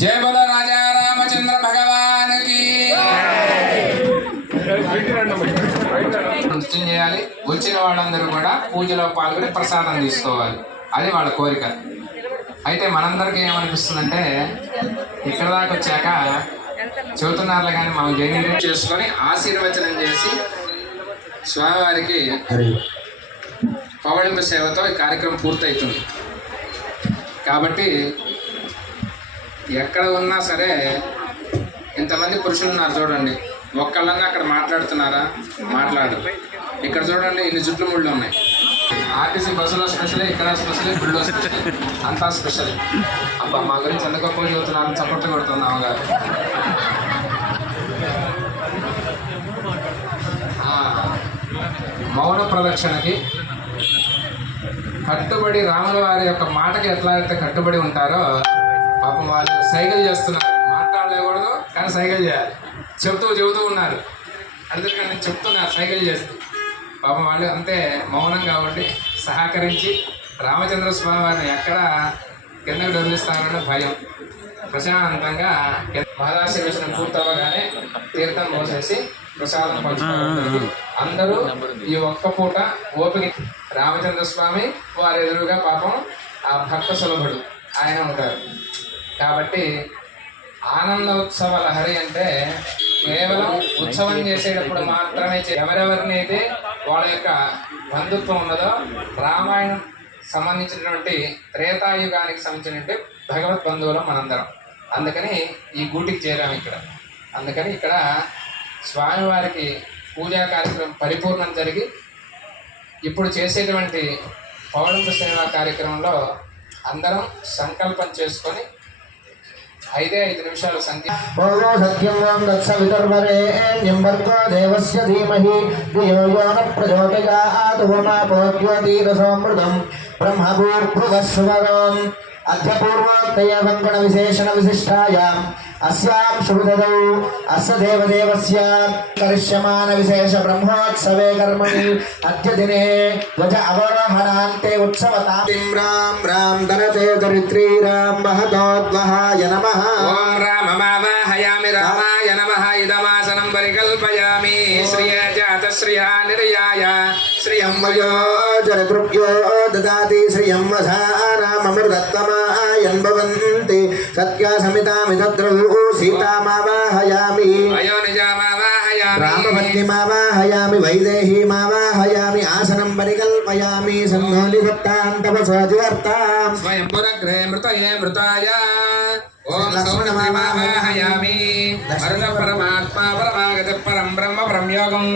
जय बोलो राजा रामचंद्र भगवान की। నృత్యం చేయాలి, వచ్చిన వాళ్ళందరూ కూడా పూజలో పాల్గొని ప్రసాదం తీసుకోవాలి, అది వాళ్ళ కోరిక. అయితే మనందరికీ ఏమనిపిస్తుందంటే ఇక్కడ దాకా వచ్చాక చెబుతున్నారులే కానీ మనం జైలు చేసుకొని ఆశీర్వచనం చేసి స్వామివారికి పవళింపు సేవతో ఈ కార్యక్రమం పూర్తవుతుంది. కాబట్టి ఎక్కడ ఉన్నా సరే ఇంతమంది పురుషులు ఉన్నారు చూడండి, ఒక్కళ్ళన్నా అక్కడ మాట్లాడుతున్నారా? మాట్లాడు. ఇక్కడ చూడండి ఇన్ని జుట్లు ముళ్ళు ఉన్నాయి. ఆర్టీసీ బస్సులో స్పెషలే, ఇక్కడ స్పెషలే, గుళ్ళో స్పెషల్, అంతా స్పెషల్. అబ్బా మా గురించి ఎంత గొప్ప చదువుతున్నాను, చప్పట్లు కొడుతున్నావు గారు. మౌన ప్రదక్షిణకి కట్టుబడి రాముల వారి యొక్క మాటకి ఎట్లా అయితే కట్టుబడి ఉంటారో పాపం వాళ్ళు సైకిల్ చేస్తున్నారు, మాట్లాడలేకూడదు కానీ సైకిల్ చేయాలి, చెబుతూ ఉన్నారు. అందుకని నేను చెప్తున్నారు సైకిల్ చేస్తూ. పాపం వాళ్ళు అంతే మౌనంగా ఉండి సహకరించి రామచంద్ర స్వామి వారిని ఎక్కడ కిందకు డొలిస్తారనే భయం. ప్రశాంతంగా మహదాశీర్వచనం పూర్తవగానే తీర్థం పోసేసి ప్రసాదం పంచుకోవాలి. అందరూ ఈ ఒక్క పూట ఓపిక. రామచంద్ర స్వామి వారి ఎదురుగా పాపం ఆ భక్త సులభుడు ఆయన ఉంటారు. కాబట్టి ఆనంద ఉత్సవ లహరి అంటే కేవలం ఉత్సవం చేసేటప్పుడు మాత్రమే ఎవరెవరిని అయితే వాళ్ళ యొక్క బంధుత్వం ఉన్నదో రామాయణం సంబంధించినటువంటి త్రేతాయుగానికి సంబంధించినటువంటి భగవత్ బంధువులం మనందరం. అందుకని ఈ గూటికి చేరాము ఇక్కడ. అందుకని ఇక్కడ స్వామివారికి పూజా కార్యక్రమం పరిపూర్ణం జరిగి ఇప్పుడు చేసేటువంటి పౌర్ణమి సేవా కార్యక్రమంలో అందరం సంకల్పం చేసుకొని 5 నిమిషాలు భోగో సత్యం వాం దత్సవితుర్వరేణ్యం భర్గో దేవస్య ధీమహి ధియో యో న ప్రచోదయాత్ ఓమాపోద్యోతిరసోమృతం బ్రహ్మభూర్భువస్వరం. అద్య పూర్వోక్తయ వంగణ విశేషణ విశిష్టాయాం అస్యాం శుభదౌ అస్య దేవదేవస్య కరిష్యమాన విశేష బ్రహ్మోత్సవే కర్మణి అద్య దినే ధ్వజ అవరోహణాంతే ఉత్సవతాం. రాం రాం ధరతే ధరిత్రీ రాం మహదోద్వహాయ నమః. ఓం రామమావాహయామి రామాయ నమః. ఇదమాసనం పరికల్పయామి. శ్రియ జాత శ్రియా నిర్యాయ శ్రియం వయో జరతృభ్యో దదాతి శ్రియం వసానామృతత్తమాయన్ భవంతి. సత్యా సమితామిద్రౌ సీతామావాహయామి. అయోనిజామావాహయామి. రామపత్నిమావాహయామి. వైదేహీమావాహయామి. ఆసనం పరికల్పయామి. సన్నోలిభక్తాంతపసాజివర్తాం. స్వయంపురగ్రే మృతయే మృతాయ. ఓం సౌనమావాహయామి. పరమ పరమాత్మా పరమాగతి పరం బ్రహ్మ పరం యోగం.